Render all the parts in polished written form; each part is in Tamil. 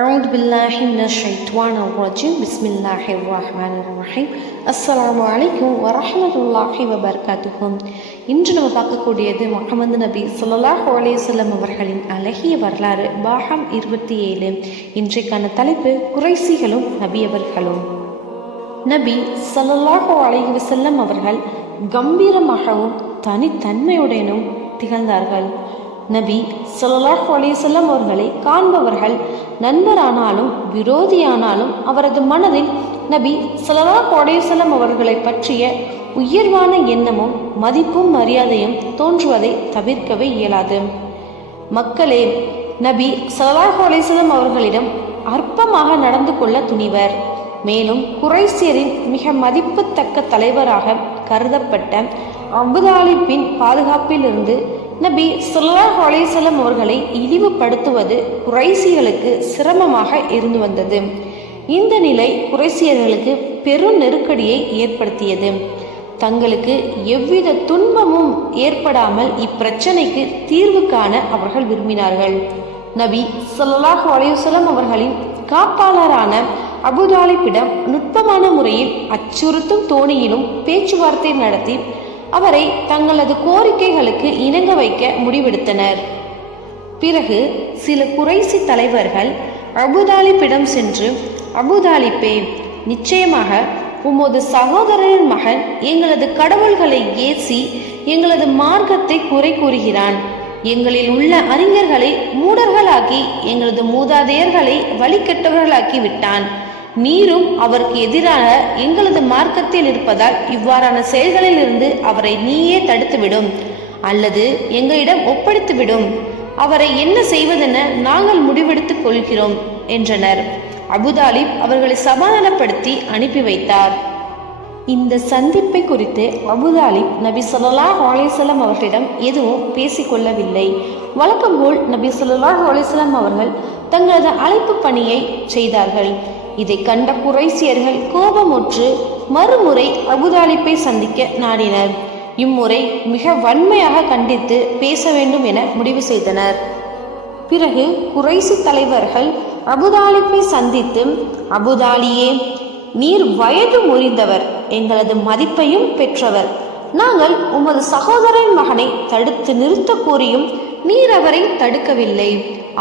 أعوذ بالله من الشيطان الرجيم بسم الله الرحمن الرحيم அஸ்ஸலாமு அலைக்கும் வரஹ்மத்துல்லாஹி வபரகாத்துஹு. இன்று நம்ம பார்க்கக்கூடியது முஹம்மது நபி ஸல்லல்லாஹு அலைஹி வஸல்லம் அவர்களின் அழகிய வரலாறு பாகம் 27. இன்றைக்கான தலைப்பு குறைசிகளும் நபி அவர்களும். நபி ஸல்லல்லாஹு அலைஹி வஸல்லம் அவர்கள் கம்பீரமாகவும் தனித்தன்மையுடனும் திகழ்ந்தார்கள். நபி ஸல்லல்லாஹு அலைஹி வஸல்லம் அவர்களை காண்பவர்கள் நண்பரானாலும் விரோதியானாலும் அவரது மனதில் நபி ஸல்லல்லாஹு அலைஹி வஸல்லம் அவர்களை பற்றிய உயர்வான எண்ணமும் மதிப்பும் மரியாதையும் தோன்றுவதை தவிர்க்கவே இயலாது. மக்களே, நபி ஸல்லல்லாஹு அலைஹி வஸல்லம் அவர்களிடம் அற்பமாக நடந்து கொள்ள துணிவர். மேலும் குறைசியரின் மிக மதிப்புத்தக்க தலைவராக கருதப்பட்ட அபூதாலிபின் பாதுகாப்பிலிருந்து நபி ஸல்லல்லாஹு அலைஹி வஸல்லம் அவர்களை இழிவுபடுத்துவது குறைசியர்களுக்கு சிரமமாக இருந்து வந்தது. இந்த நிலை குறைசியர்களுக்கு பெரும் நெருக்கடியை ஏற்படுத்தியது. தங்களுக்கு எவ்வித துன்பமும் ஏற்படாமல் இப்பிரச்சனைக்கு தீர்வு காண அவர்கள் விரும்பினார்கள். நபி ஸல்லல்லாஹு அலைஹி வஸல்லம் அவர்களின் காப்பாளரான அபூதாலிபிடம் நுட்பமான முறையில் அச்சுறுத்தும் தோணியிலும் பேச்சுவார்த்தை நடத்தி அவரை தங்களது கோரிக்கைகளுக்கு இணங்க வைக்க முடிவெடுத்தனர். பிறகு சில குறைசி தலைவர்கள் அபூதாலிபிடம் சென்று, அபூதாலிபே, நிச்சயமாக உமது சகோதரரின் மகன் எங்களது கடவுள்களை ஏசி எங்களது மார்க்கத்தை குறை கூறுகிறான். எங்களில் உள்ள அறிஞர்களை மூடர்களாக்கி எங்களது மூதாதையர்களை வழிகெட்டவர்களாக்கி விட்டான். நீரும் அவருக்கு எதிராக எங்களது மார்க்கத்தில் இருப்பதால் இவ்வாறான செயல்களில் இருந்து அவரை நீயே தடுத்துவிடும் அல்லது எங்களிடம் ஒப்படைத்துவிடும். அவரை என்ன செய்வதென நாங்கள் முடிவெடுத்துக் கொள்கிறோம் என்றனர். அபூதாலிப் அவர்களை சமாதானப்படுத்தி அனுப்பி வைத்தார். இந்த சந்திப்பை குறித்து அபூதாலிப் நபி ஸல்லல்லாஹு அலைஹி வஸல்லம் அவர்களிடம் எதுவும் பேசிக்கொள்ளவில்லை. வழக்கம் போல் நபி ஸல்லல்லாஹு அலைஹி வஸல்லம் அவர்கள் தங்களது அழைப்பு பணியை செய்தார்கள். இதை கண்ட குறைசியர்கள் கோபமுற்று மறுமுறை அபூதாலிப்பை சந்திக்க நாடினர். இம்முறை மிக வன்மையாக கண்டித்து பேச வேண்டும் என முடிவு செய்தனர். பிறகு குறைசி தலைவர்கள் அபூதாலிப்பை சந்தித்து, அபூதாலியே, நீர் வயது முறிந்தவர், எங்களது மதிப்பையும் பெற்றவர். நாங்கள் உமது சகோதரன் மகனை தடுத்து நிறுத்த கோரியும் நீர் அவரை தடுக்கவில்லை.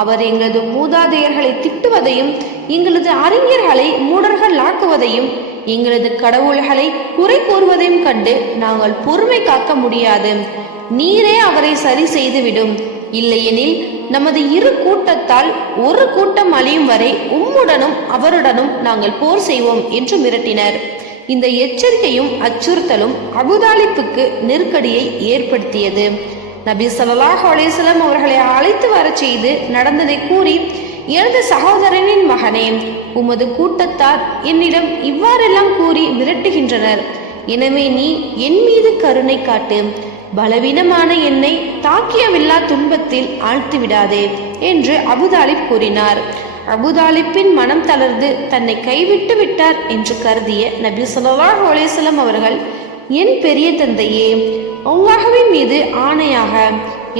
அவர் எங்களது மூதாதையர்களை திட்டுவதையும் எங்களது அறிஞர்களை மூடர்கள் ஆக்குவதையும் எங்களது கடவுள்களை குறை கூறுவதையும் கண்டு நாங்கள் பொறுமை காக்க முடியாது. நீரே அவரை சரி செய்துவிடும். இல்லையெனில் நமது இரு கூட்டத்தால் ஒரு கூட்டம் அழியும் வரை உம்முடனும் அவருடனும் நாங்கள் போர் செய்வோம் என்று மிரட்டினர். இந்த எச்சரிக்கையும் அச்சுறுத்தலும் அபூதாலிப்புக்கு நெருக்கடியை ஏற்படுத்தியது. நபி ஸல்லல்லாஹு அலைஹி வஸல்லம் அவர்களை அழைத்து வர செய்து நடந்ததை கூறி, எனது சகோதரனின் மகனே, உமது கூட்டத்தார் என்னிடம் இவ்வாறெல்லாம் கூறி மிரட்டுகின்றனர். எனவே நீ என் மீது கருணை காட்டு. பலவீனமான என்னை தாக்கியவில்லா துன்பத்தில் ஆழ்த்தி விடாதே என்று அபூதாலிப் கூறினார். அபூதாலிப்பின் மனம் தளர்ந்து தன்னை கைவிட்டு விட்டார் என்று கருதிய நபி ஸல்லல்லாஹு அலைஹி வஸல்லம் அவர்கள், என் பெரிய தந்தையே, அல்லாஹ்வின் மீது ஆணையாக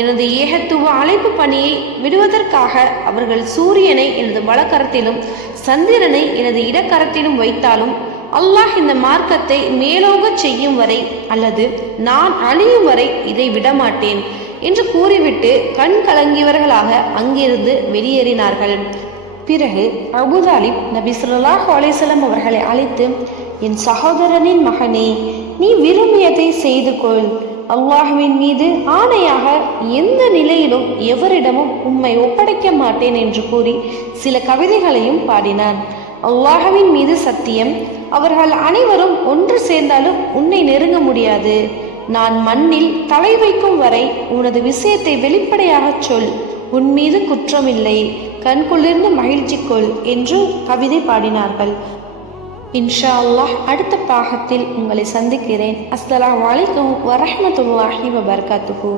எனது ஏகத்துவ அழைப்பு பணியை விடுவதற்காக அவர்கள் சூரியனை எனது வலக்கரத்திலும் சந்திரனை எனது இடக்கரத்திலும் வைத்தாலும் அல்லாஹ் இந்த மார்க்கத்தை மேலோங்க செய்யும் வரை அல்லது நான் அழியும் வரை இதை விடமாட்டேன் என்று கூறிவிட்டு கண் கலங்கியவர்களாக அங்கிருந்து வெளியேறினார்கள். பிறகு அபூதாலிப் நபி ஸல்லல்லாஹு அலைஹி வஸல்லம் அவர்களை அழைத்து, என் சகோதரனின் மகனே, நீ விரும்பியதை செய்து கொள். அல்லாஹ்வின் மீது ஆணையாக எந்த நிலையிலும் எவரிடமும் உம்மை ஒப்படைக்க மாட்டேன் என்று கூறி சில கவிதைகளையும் பாடினான். அல்லாஹ்வின் மீது சத்தியம், அவர்கள் அனைவரும் ஒன்று சேர்ந்தாலும் உன்னை நெருங்க முடியாது. நான் மண்ணில் தலை வைக்கும் வரை உனது விஷயத்தை வெளிப்படையாக சொல். உன் மீது குற்றமில்லை, கண்குளிர்ந்து மகிழ்ச்சி கொள் என்று கவிதை பாடினார்கள். இன்ஷா அல்லாஹ் அடுத்த பாகத்தில் உங்களை சந்திக்கிறேன். அஸ்ஸலாமு அலைக்கும் வரஹ்மத்துல்லாஹி வபரகாத்துஹு.